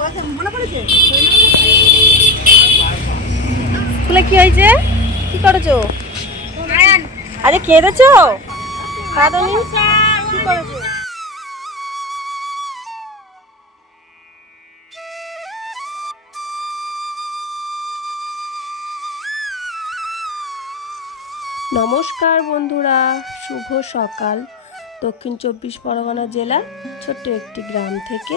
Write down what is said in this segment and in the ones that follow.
স্কুলে কি হয়েছে? কি করেছো? আরে কেঁদেছো? কাঁদনি? কি করেছো? নমস্কার বন্ধুরা, শুভ সকাল। দক্ষিণ 24 পরগনা জেলার ছোট্ট একটি গ্রাম থেকে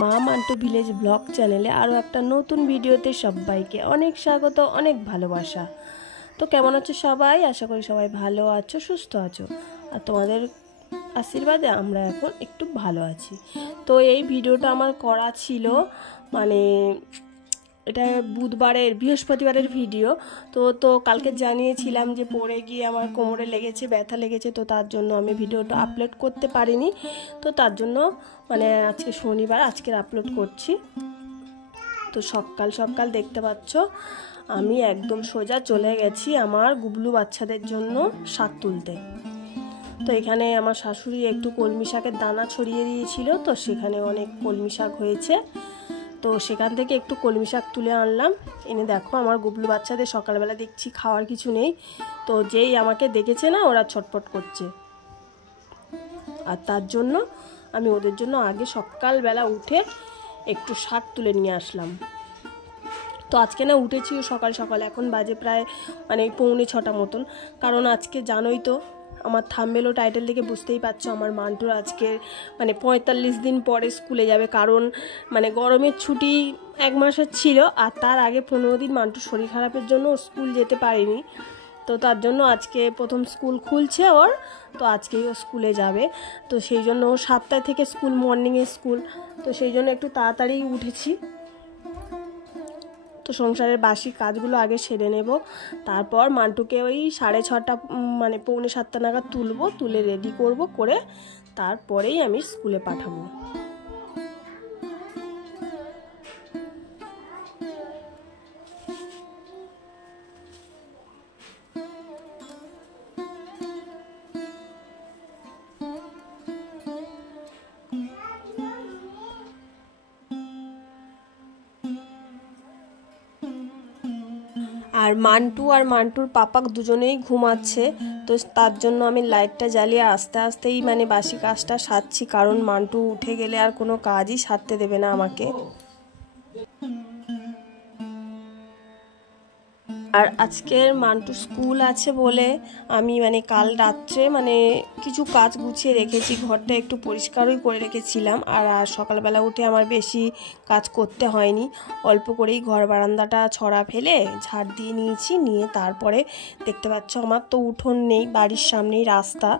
মা মান্টু ভিলেজ ব্লগ চ্যানেলে আরও একটা নতুন ভিডিওতে সবাইকে অনেক স্বাগত, অনেক ভালোবাসা। তো কেমন আছো সবাই? আশা করি সবাই ভালো আছো, সুস্থ আছো, আর তোমাদের আশীর্বাদে আমরা এখন একটু ভালো আছি। তো এই ভিডিওটা আমার করা ছিল মানে এটা বৃহস্পতিবারের ভিডিও। তো কালকে জানিয়েছিলাম যে পড়ে গিয়ে আমার কোমরে লেগেছে, ব্যথা লেগেছে, তো তার জন্য আমি ভিডিওটা আপলোড করতে পারিনি। তো তার জন্য মানে আজকে শনিবার, আজকের আপলোড করছি। তো সকাল সকাল দেখতে পাচ্ছ আমি একদম সোজা চলে গেছি আমার গুবলু বাচ্চাদের জন্য শাক তুলতে। তো এখানে আমার শাশুড়ি একটু কলমি শাকের দানা ছড়িয়ে দিয়েছিল, তো সেখানে অনেক কলমি শাক হয়েছে। তো সেখান থেকে একটু কলমি শাক তুলে আনলাম, এনে দেখো আমার গুবলু বাচ্চাদের সকালবেলা দেখছি খাওয়ার কিছু নেই, তো যেই আমাকে দেখেছে না ওরা ছটপট করছে, আর তার জন্য আমি ওদের জন্য আগে সকালবেলা উঠে একটু শাক তুলে নিয়ে আসলাম। তো আজকে না উঠেছি সকাল সকাল, এখন বাজে প্রায় মানে 5:45 মতন, কারণ আজকে জানোই তো আমার থাম্বনেল ও টাইটেল থেকে বুঝতেই পারছো আমার মান্টুর আজকে মানে 45 দিন পরে স্কুলে যাবে, কারণ মানে গরমের ছুটি 1 মাসের ছিল, আর তার আগে 15 দিন মান্টুর শরীর খারাপের জন্য স্কুল যেতে পারেনি। তো তার জন্য আজকে প্রথম স্কুল খুলছে ওর, তো আজকেই ও স্কুলে যাবে। তো সেই জন্য ও 7টা থেকে স্কুল, মর্নিংয়ে স্কুল, তো সেই জন্য একটু তাড়াতাড়ি উঠেছি। তো সংসারের বাসি কাজগুলো আগে সেরে নেব, তারপর মান্টুকে ওই 6:30 মানে 6:45 নাগাদ তুলবো, তুলে রেডি করব, করে তারপরেই আমি স্কুলে পাঠাবো। আর মান্টুর পাপা দুজনেই ঘুমাচ্ছে, তো তার জন্য আমি লাইটটা জ্বালিয়ে আস্তে আস্তেই মানে বাসি কাজটা সারছি, কারণ মান্টু উঠে গেলে আর কোনো কাজই সারতে দেবে না আমাকে। আর আজকের মান্টু স্কুল আছে বলে আমি মানে কাল রাত্রে মানে কিছু কাজ গুছিয়ে রেখেছি, ঘরটা একটু পরিষ্কারই করে রেখেছিলাম, আর সকালবেলা উঠে আমার বেশি কাজ করতে হয়নি, অল্প করেই ঘর বারান্দাটা ছড়া ফেলে ঝাড় দিয়ে নিয়েছি, নিয়ে তারপরে দেখতে পাচ্ছ আমার তো উঠোন নেই, বাড়ির সামনেই রাস্তা,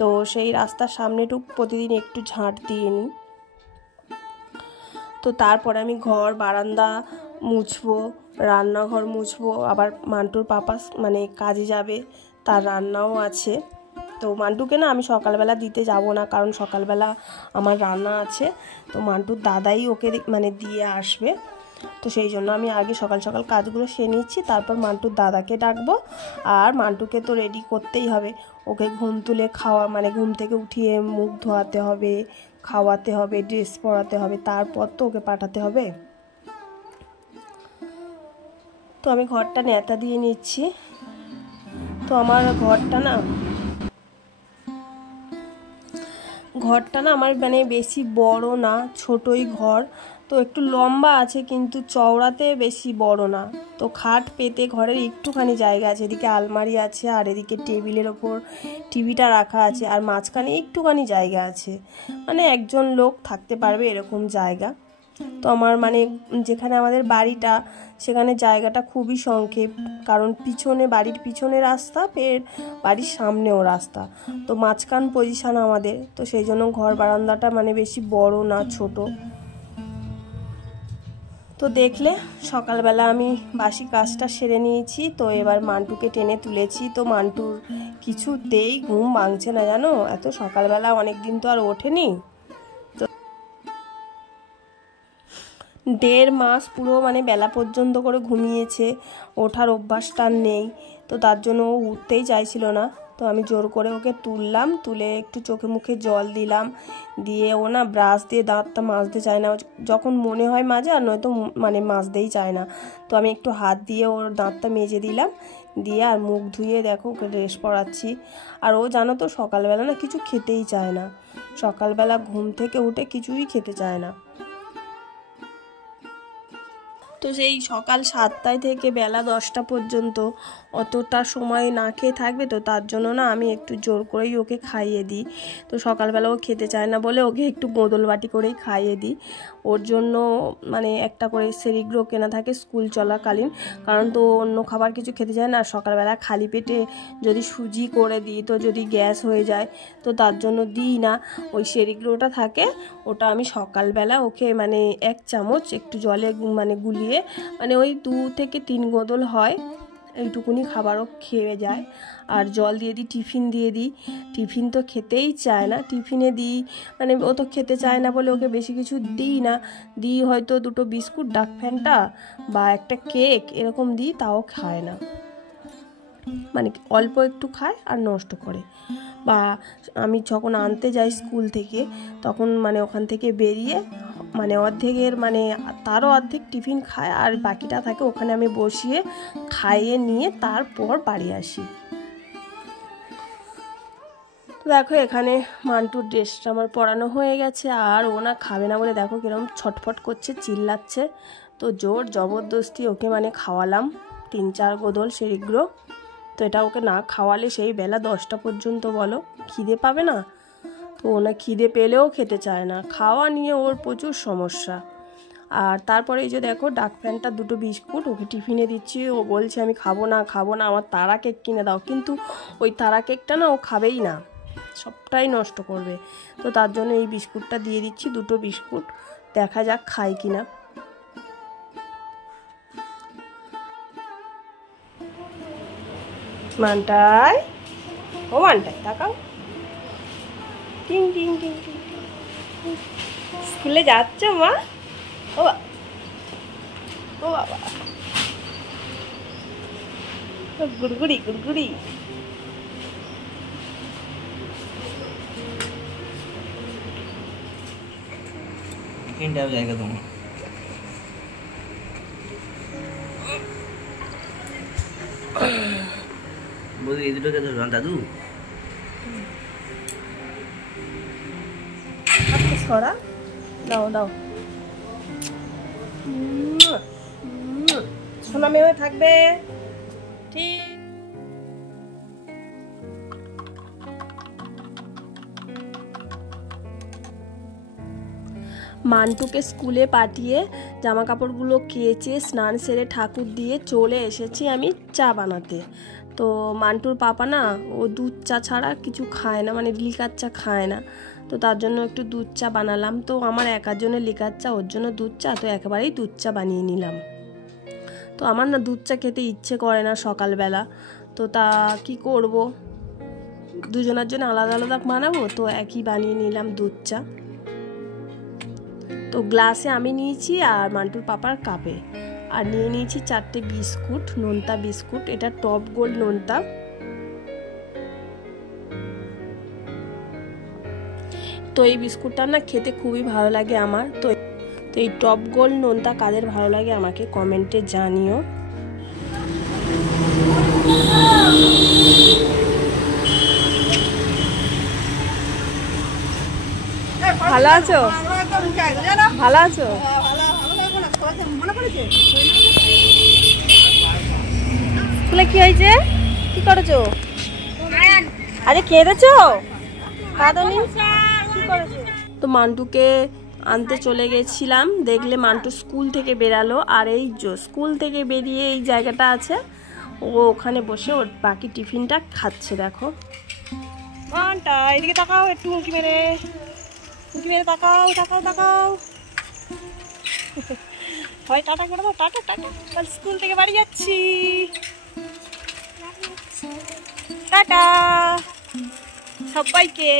তো সেই রাস্তার সামনেটুকু প্রতিদিন একটু ঝাড় দিয়ে নিই। তো তারপরে আমি ঘর বারান্দা মুছবো, রান্নাঘর মুছবো, আবার মান্টুর পাপা মানে কাজে যাবে, তার রান্নাও আছে। তো মান্টুকে না আমি সকালবেলা দিতে যাব না, কারণ সকালবেলা আমার রান্না আছে, তো মান্টুর দাদাই ওকে মানে দিয়ে আসবে, তো সেই জন্য আমি আগে সকাল সকাল কাজগুলো সেরে নিচ্ছি, তারপর মান্টুর দাদাকে ডাকবো। আর মান্টুকে তো রেডি করতেই হবে, ওকে ঘুম তুলে মানে ঘুম থেকে উঠিয়ে মুখ ধোয়াতে হবে, খাওয়াতে হবে, ড্রেস পরাতে হবে, তারপর তো ওকে পাঠাতে হবে। তো আমি ঘরটা নেতা দিয়ে নিচ্ছি। তো আমার ঘরটা না আমার মানে বেশি বড় না, ছোটই ঘর, তো একটু লম্বা আছে কিন্তু চওড়াতে বেশি বড় না। তো খাট পেতে ঘরের একটুখানি জায়গা আছে, এদিকে আলমারি আছে, আর এদিকে টেবিলের ওপর টিভিটা রাখা আছে, আর মাঝখানে একটুখানি জায়গা আছে, মানে একজন লোক থাকতে পারবে এরকম জায়গা। তো আমার মানে যেখানে আমাদের বাড়িটা সেখানে জায়গাটা খুবই সংক্ষেপ, কারণ বাড়ির পিছনে রাস্তা, বাড়ির সামনেও রাস্তা, তো মাঝখান পজিশন আমাদের, তো সেই জন্য ঘর বারান্দাটা মানে বেশি বড় না, ছোট। তো দেখলে সকালবেলা আমি বাসি কাজটা সেরে নিয়েছি, তো এবার মান্টুকে টেনে তুলেছি। তো মান্টুর কিছুতেই ঘুম ভাঙছে না জানো, এত সকালবেলা অনেক দিন তো আর ওঠেনি, 1.5 মাস পুরো মানে বেলা পর্যন্ত করে ঘুমিয়েছে, ওঠার অভ্যাসটা নেই, তো তার জন্য ও উঠতেই চাইছিল না। তো আমি জোর করে ওকে তুললাম, তুলে একটু চোখে মুখে জল দিলাম, দিয়ে ও না ব্রাশ দিয়ে দাঁতটা মাজতে চায় না, যখন মনে হয় মাজে, আর নয়তো মানে মাজতেই চায় না। তো আমি একটু হাত দিয়ে ওর দাঁতটা মেজে দিলাম, দিয়ে আর মুখ ধুয়ে দেখো ওকে ড্রেস পরাচ্ছি। আর ও জানো তো সকালবেলা না কিছু খেতেই চায় না, সকালবেলা ঘুম থেকে উঠে কিছুই খেতে চায় না। তো সেই সকাল 7টায় থেকে বেলা 10টা পর্যন্ত অতটা সময় না খেয়ে থাকবে, তো তার জন্য না আমি একটু জোর করেই ওকে খাইয়ে দিই। তো সকালবেলা ও খেতে চায় না বলে ওকে একটু গোদল বাটি করেই খাইয়ে দিই। ওর জন্য মানে একটা করে সেরিগ্রো কেনা থাকে স্কুল চলাকালীন, কারণ তো অন্য খাবার কিছু খেতে চায় না। আর সকালবেলা খালি পেটে যদি সুজি করে দিই তো যদি গ্যাস হয়ে যায়, তো তার জন্য দিই না। ওই সেরিগ্রোটা থাকে, ওটা আমি সকালবেলা ওকে মানে 1 চামচ একটু জলে মানে গুলিয়ে, মানে ওই 2 থেকে 3 গোদল হয়, এইটুকুনি খাবারও খেয়ে যায়। আর জল দিয়ে দিই, টিফিন দিয়ে দিই। টিফিন তো খেতেই চায় না, টিফিনে দিই মানে ও তো খেতে চায় না বলে ওকে বেশি কিছু দিই না, দিই হয়তো 2টো বিস্কুট, ডাক ফ্যানটা বা একটা কেক এরকম দিই, তাও খায় না, মানে অল্প একটু খায় আর নষ্ট করে। বা আমি যখন আনতে যাই স্কুল থেকে, তখন মানে ওখান থেকে বেরিয়ে মানে অর্ধেকের মানে তারও অর্ধেক টিফিন খায়, আর বাকিটা থাকে ওখানে আমি বসিয়ে খাইয়ে নিয়ে তারপর বাড়ি আসি। তো দেখো এখানে মান্টুর ড্রেসটা আমার পরানো হয়ে গেছে, আর ও না খাবে না বলে দেখো কিরকম ছটফট করছে, চিল্লাচ্ছে। তো জোর জবরদস্তি ওকে মানে খাওয়ালাম 3-4 গোদল সেরিগ্রো। তো এটা ওকে না খাওয়ালে সেই বেলা 10টা পর্যন্ত বলো খিদে পাবে না। তো ও না খিদে পেলেও খেতে চায় না, খাওয়া নিয়ে ওর প্রচুর সমস্যা। আর তারপরে এই যে দেখো ডাক ফ্যানটা 2টো বিস্কুট ওকে টিফিনে দিচ্ছি, ও বলছে আমি খাবো না, আমার তারা কেক কিনে দাও, কিন্তু ওই তারা কেকটা না ও খাবেই না, সবটাই নষ্ট করবে। তো তার জন্য এই বিস্কুটটা দিয়ে দিচ্ছি, 2টো বিস্কুট, দেখা যাক খায় কিনা। মানটাই, ও মানটাই তাকাও, টিং টিং টিং টিং। স্কুলে যাচ্ছ মা? ও ও বাবা, গুড়গুড়ি গুড়গুড়ি। জায়গা তোমার বলি এই দুটোকে ধরো দাদু, ছড়া দাও দাও, সোনা মেয়ে থাকবে ঠিক। মান্টুকে স্কুলে পাঠিয়ে জামা কাপড়গুলো কেচে স্নান সেরে ঠাকুর দিয়ে চলে এসেছি আমি চা বানাতে। তো মান্টুর পাপা না ও দুধ চা ছাড়া কিছু খায় না, মানে লিকার চা খায় না। তো তার জন্য একটু দুধ চা বানালাম। তো আমার একার জন্য লিকার চা, ওর জন্য দুধ চা, তো একেবারেই দুধ চা বানিয়ে নিলাম। তো আমার না দুধ চা খেতে ইচ্ছে করে না সকালবেলা, তো তা কি করব, দুজনের জন্য আলাদা আলাদা বানাবো, তো একই বানিয়ে নিলাম দুধ চা। তো গ্লাসে আমি নিয়েছি আর মান্টুর পাপার কাপে, আর নিয়ে নিয়েছি 4টে বিস্কুট, নোনতা বিস্কুট, এটা টপ গোল্ড নোনতা। তো এই বিস্কুটটা না খেতে খুবই ভালো লাগে আমার। তো এই টপ গোল্ড নোনতা কাদের ভালো লাগে আমাকে কমেন্টে জানিও। ভালো আছো? ভালো আছো? স্কুলে কি হয়েছে, কি করেছো? আরে খেয়েছো? তো মান্টুকে আনতে চলে গেছিলাম, দেখলে মান্টু স্কুল থেকে বেরালো, আর এই স্কুল থেকে বেরিয়ে এই জায়গাটা আছে, ও ওখানে বসে ওর বাকি টিফিনটা খাচ্ছে। দেখো মানটা এদিকে তাকাও, একটু উঁকি মেরে তাকাও তাকাও তাকাও। হয় টাটা করে দাও, টাটা টাটা, কাল স্কুল থেকে বাড়ি যাচ্ছি, টাটা সবাইকে,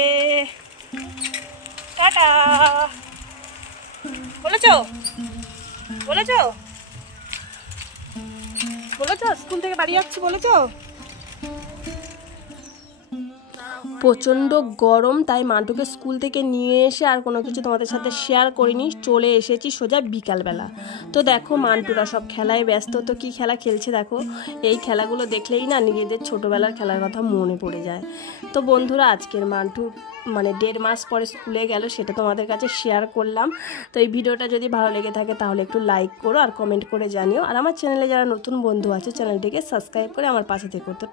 টাটা। বলেছো বলেছো বলেছো স্কুল থেকে বাড়ি যাচ্ছি বলেছো? প্রচণ্ড গরম, তাই মান্টুকে স্কুল থেকে নিয়ে এসে আর কোনো কিছু তোমাদের সাথে শেয়ার করিনি, চলে এসেছি সোজা বিকালবেলা। তো দেখো মান্টুরা সব খেলায় ব্যস্ত। তো কি খেলা খেলছে দেখো, এই খেলাগুলো দেখলেই না নিজেদের ছোটোবেলার খেলার কথা মনে পড়ে যায়। তো বন্ধুরা আজকের মান্টু 1.5 মাস পরে স্কুলে গেল, সেটা তোমাদের কাছে শেয়ার করলাম। তো এই ভিডিওটা যদি ভালো লেগে থাকে তাহলে একটু লাইক করো আর কমেন্ট করে জানিও। আর আমার চ্যানেলে যারা নতুন বন্ধু আছে চ্যানেলটিকে সাবস্ক্রাইব করে আমার পাশে থেকো। তো